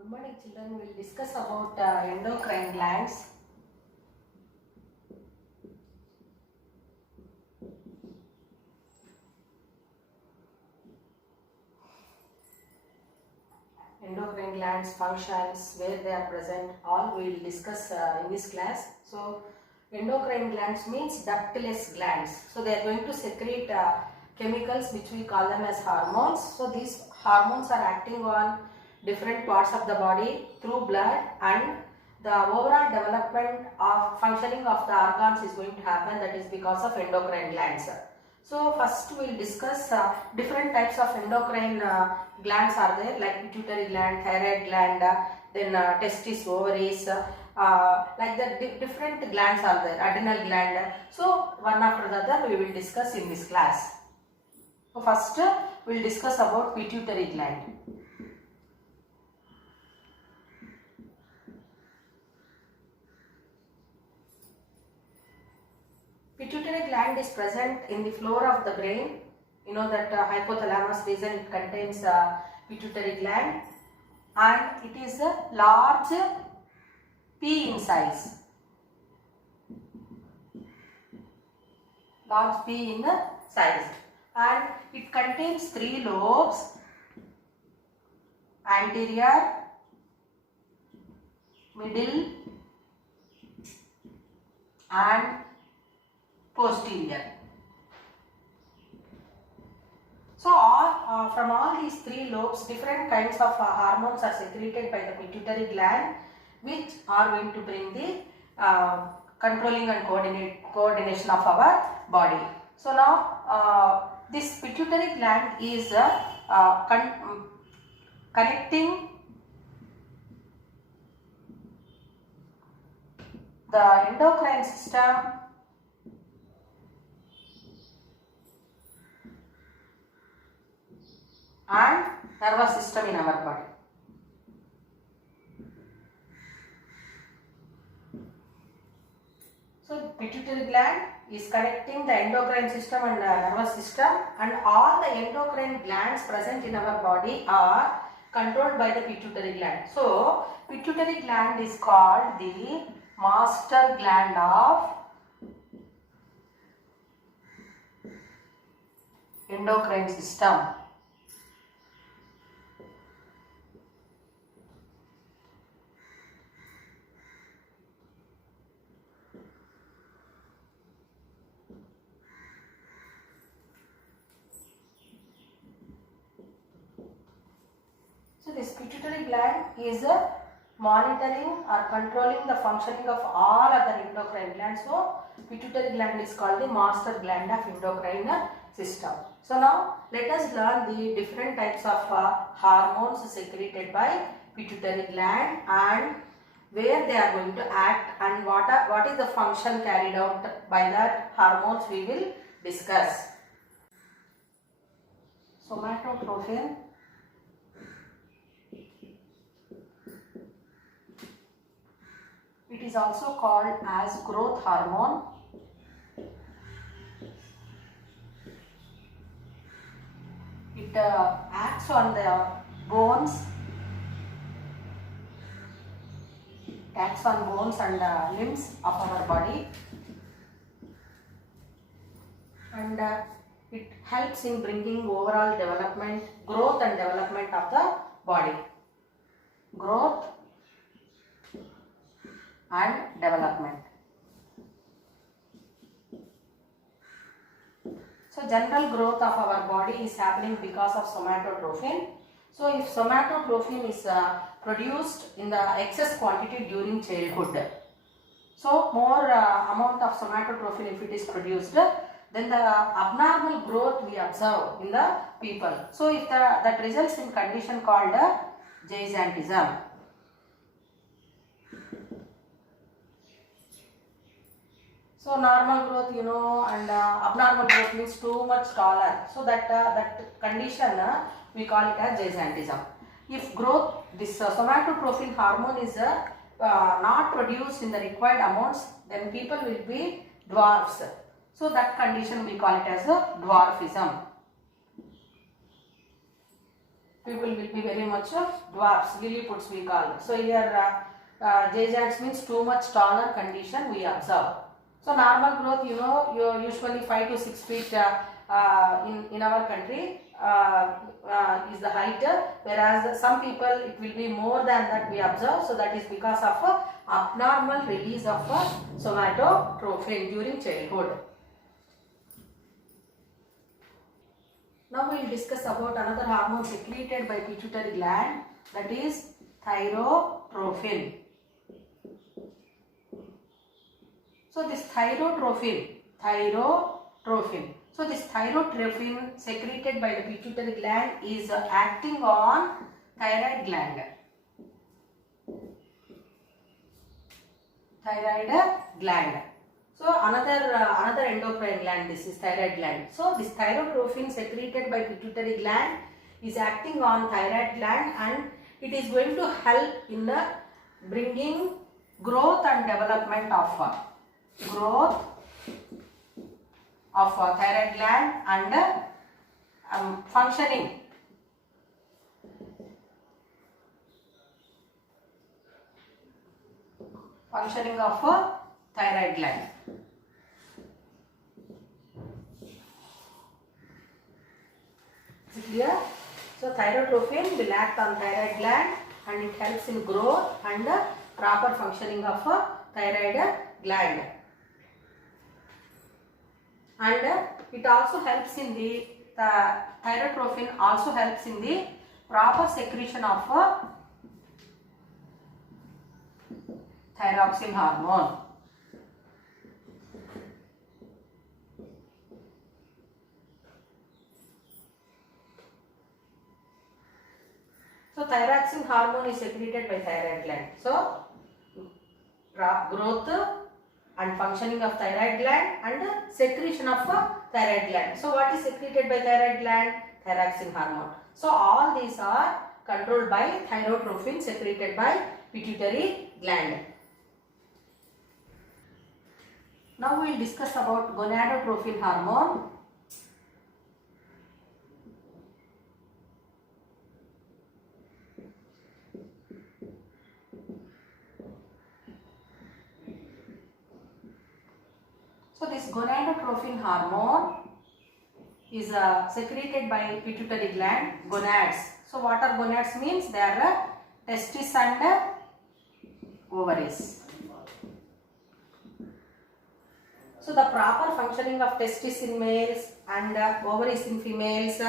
Good morning children, we will discuss about endocrine glands. Endocrine glands, functions, where they are present, all we will discuss in this class. So endocrine glands means ductless glands. So they are going to secrete chemicals which we call them as hormones. So these hormones are acting on different parts of the body through blood, and the overall development of functioning of the organs is going to happen. That is because of endocrine glands. So first we will discuss different types of endocrine glands are there, like pituitary gland, thyroid gland, then testis, ovaries, like the different glands are there, adrenal gland. So one after the other we will discuss in this class. So first we will discuss about pituitary gland. Pituitary gland is present in the floor of the brain. You know that hypothalamus region, it contains pituitary gland, and it is a large pea in size. Large pea in size, and it contains 3 lobes: anterior, middle, and posterior. So from all these 3 lobes, different kinds of hormones are secreted by the pituitary gland, which are going to bring the controlling and coordination of our body. So now this pituitary gland is connecting the endocrine system and nervous system in our body. So pituitary gland is connecting the endocrine system and nervous system, and all the endocrine glands present in our body are controlled by the pituitary gland. So pituitary gland is called the master gland of endocrine system. So this pituitary gland is monitoring or controlling the functioning of all other endocrine glands. So pituitary gland is called the master gland of endocrine system. So now let us learn the different types of hormones secreted by pituitary gland and where they are going to act, and what is the function carried out by that hormones we will discuss. Somatotropin, it is also called as growth hormone. It acts on the bones, and limbs of our body, and it helps in bringing overall development, growth and development of the body. Growth and development. So general growth of our body is happening because of somatotropin. So if somatotropin is produced in the excess quantity during childhood, so more amount of somatotropin if it is produced, then the abnormal growth we observe in the people. So if that results in condition called gigantism. So normal growth, you know, and abnormal growth means too much taller. So that condition we call it as gigantism. If growth, this somatotropin hormone is not produced in the required amounts, then people will be dwarfs. So that condition we call it as a dwarfism. people will be very much dwarfs, Lilliputs we call. So here J-Jags means too much taller condition we observe. So normal growth, you know, you usually 5 to 6 feet in our country is the height, whereas some people it will be more than that we observe. So that is because of abnormal release of somatotrophin during childhood. Now we will discuss about another hormone secreted by pituitary gland, that is thyrotrophin. So this thyrotrophin. So this thyrotrophin secreted by the pituitary gland is acting on thyroid gland. So another endocrine gland, this is thyroid gland. So this thyrotrophin secreted by pituitary gland is acting on thyroid gland, and it is going to help in the bringing growth and development of thyroid gland and functioning of thyroid gland. Is it clear? So thyrotrophin will act on thyroid gland and it helps in growth and proper functioning of thyroid gland. And it also helps in the thyrotrophin also helps in the proper secretion of thyroxine hormone. So thyroxine hormone is secreted by thyroid gland. So growth and functioning of thyroid gland and secretion of thyroid gland. So what is secreted by thyroid gland? Thyroxine hormone. So all these are controlled by thyrotrophin secreted by pituitary gland. Now we will discuss about gonadotrophin hormone. So this gonadotrophin hormone is secreted by pituitary gland, gonads. So what are gonads means? They are testes and ovaries. So the proper functioning of testes in males and ovaries in females,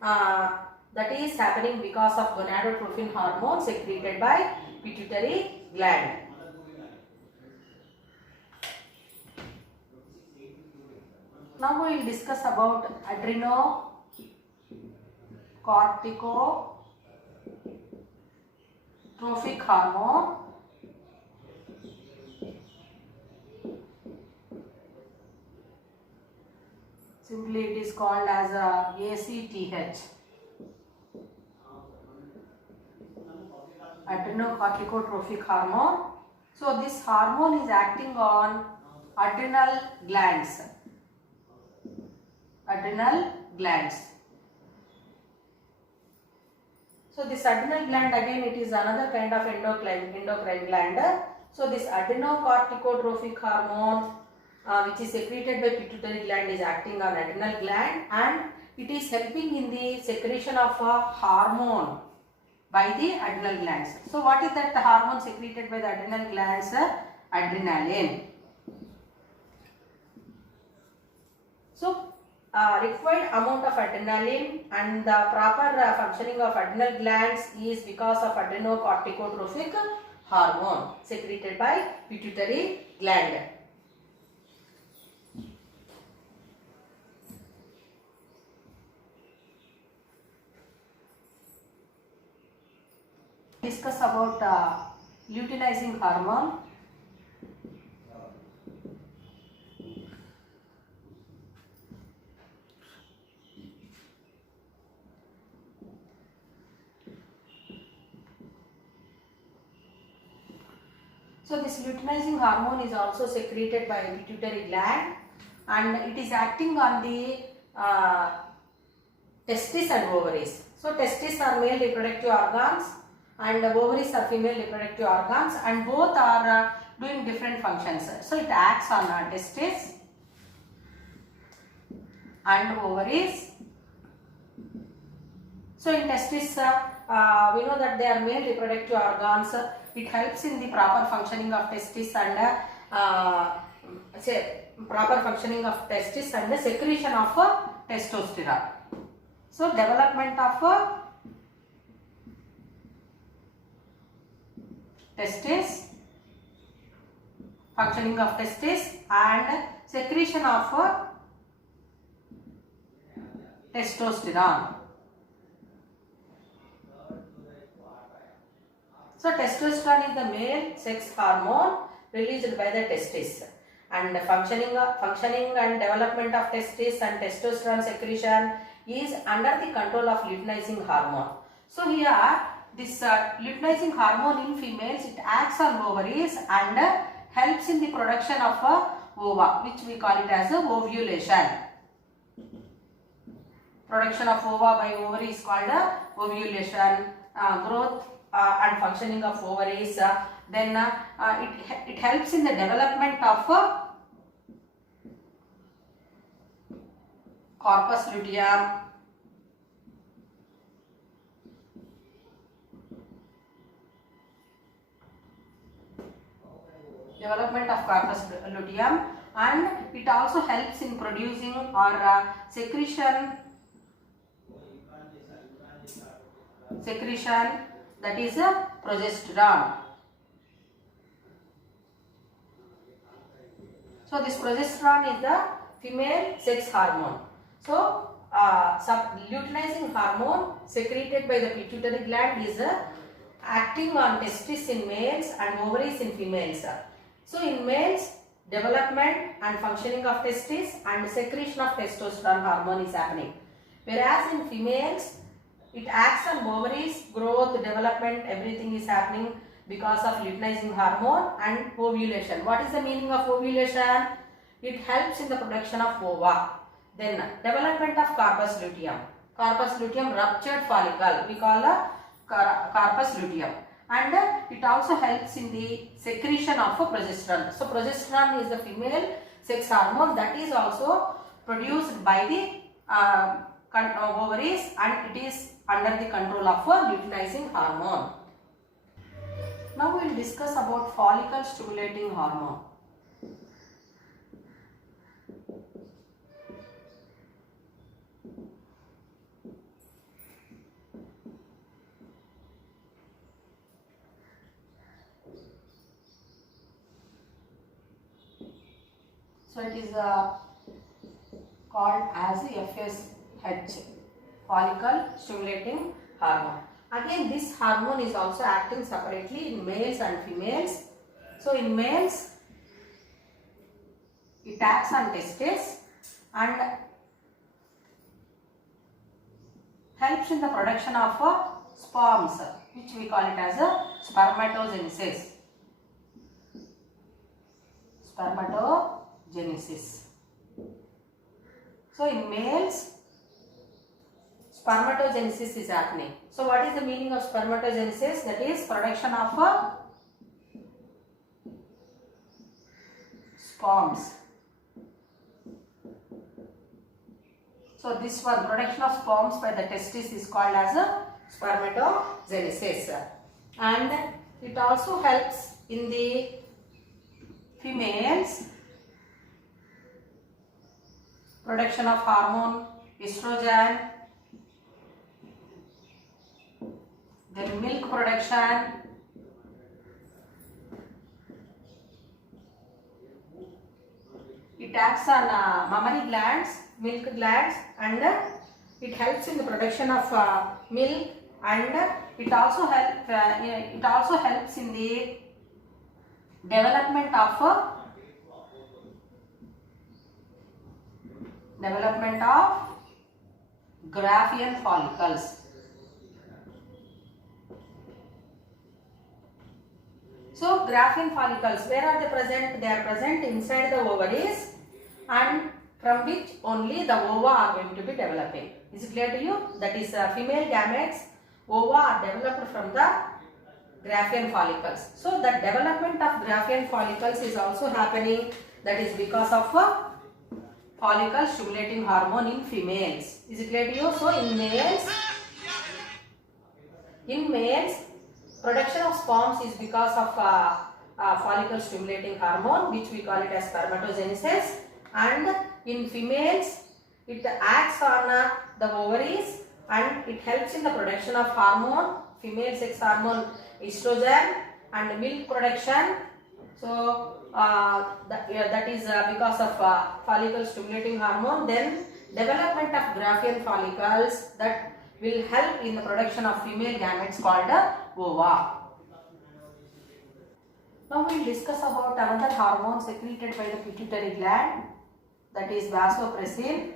that is happening because of gonadotrophin hormone secreted by pituitary gland. Now we will discuss about adrenocorticotrophic hormone. Simply it is called as ACTH. Adrenocorticotrophic hormone. So this hormone is acting on adrenal glands. So this adrenal gland, again it is another kind of endocrine gland. So this adrenocorticotrophic hormone which is secreted by pituitary gland is acting on adrenal gland, and it is helping in the secretion of a hormone by the adrenal glands. So what is that hormone secreted by the adrenal glands? Adrenaline. So required amount of adrenaline and the proper functioning of adrenal glands is because of adrenocorticotrophic hormone secreted by pituitary gland. Discuss about luteinizing hormone. So this luteinizing hormone is also secreted by pituitary gland, and it is acting on the testes and ovaries. So testes are male reproductive organs and ovaries are female reproductive organs, and both are doing different functions. So it acts on testes and ovaries. So in testes, we know that they are male reproductive organs. It helps in the proper functioning of testes and the secretion of testosterone. So development of testes, functioning of testes and secretion of testosterone. So testosterone is the male sex hormone released by the testes, and functioning and development of testes and testosterone secretion is under the control of luteinizing hormone. So here this luteinizing hormone in females, it acts on ovaries and helps in the production of ova, which we call it as ovulation. Production of ova by ovary is called ovulation. Growth and functioning of ovaries, then it helps in the development of corpus luteum. Development of corpus luteum, and it also helps in producing or secretion that is progesterone. So this progesterone is the female sex hormone. So luteinizing hormone secreted by the pituitary gland is acting on testes in males and ovaries in females. So in males, development and functioning of testes and secretion of testosterone hormone is happening, whereas in females it acts on ovaries, growth, development, everything is happening because of luteinizing hormone and ovulation. What is the meaning of ovulation? It helps in the production of ova. Then development of corpus luteum. Corpus luteum, ruptured follicle, we call a corpus luteum. And it also helps in the secretion of progesterone. So progesterone is the female sex hormone that is also produced by the ovaries, and it is under the control of luteinizing hormone. Now we will discuss about follicle stimulating hormone. So it is called as FSH, follicle stimulating hormone. Again, this hormone is also acting separately in males and females. So in males, it acts on testes and helps in the production of sperms, which we call it as spermatogenesis. Spermatogenesis. So in males, spermatogenesis is happening. So what is the meaning of spermatogenesis? That is production of sperms. So this one, production of sperms by the testis, is called as spermatogenesis, and it also helps in the females production of hormone estrogen, then milk production, it acts on mammary glands, milk glands, and it helps in the production of milk, and it also helps in the development of Graafian follicles. So Graafian follicles, where are they present? They are present inside the ovaries, and from which only the ova are going to be developing. Is it clear to you? That is female gametes, ova are developed from the Graafian follicles. So the development of Graafian follicles is also happening. That is because of follicle stimulating hormone in females. Is it clear to you? So in males, production of sperms is because of follicle stimulating hormone, which we call it as spermatogenesis, and in females it acts on the ovaries and it helps in the production of hormone, female sex hormone estrogen, and milk production. So that is because of follicle stimulating hormone. Then development of Graafian follicles that will help in the production of female gametes called ova. Now we will discuss about another hormone secreted by the pituitary gland, that is vasopressin.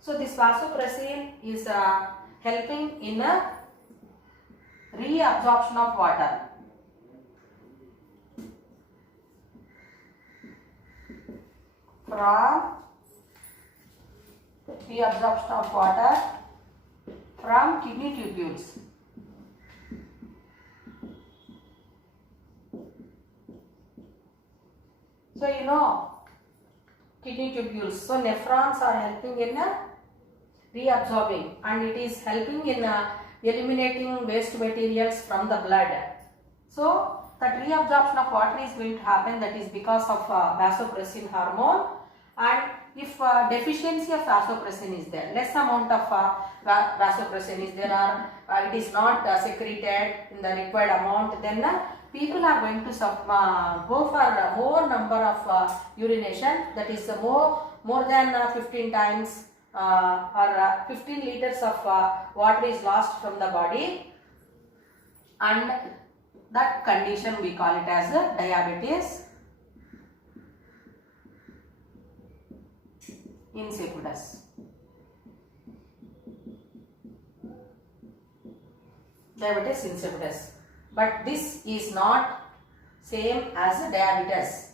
So this vasopressin is helping in a reabsorption of water. From reabsorption of water from kidney tubules. So you know kidney tubules. So nephrons are helping in reabsorbing, and it is helping in eliminating waste materials from the blood. So that reabsorption of water is going to happen. That is because of vasopressin hormone. And if deficiency of vasopressin is there, less amount of vasopressin is there, or it is not secreted in the required amount, then people are going to go for more number of urination. That is more than 15 times or 15 liters of water is lost from the body, and that condition we call it as diabetes insipidus. Diabetes insipidus. But this is not same as diabetes,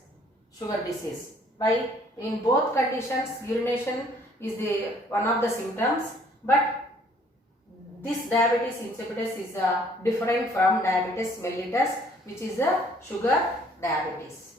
sugar disease. By in both conditions, urination is the one of the symptoms, but this diabetes insipidus is different from diabetes mellitus, which is a sugar diabetes.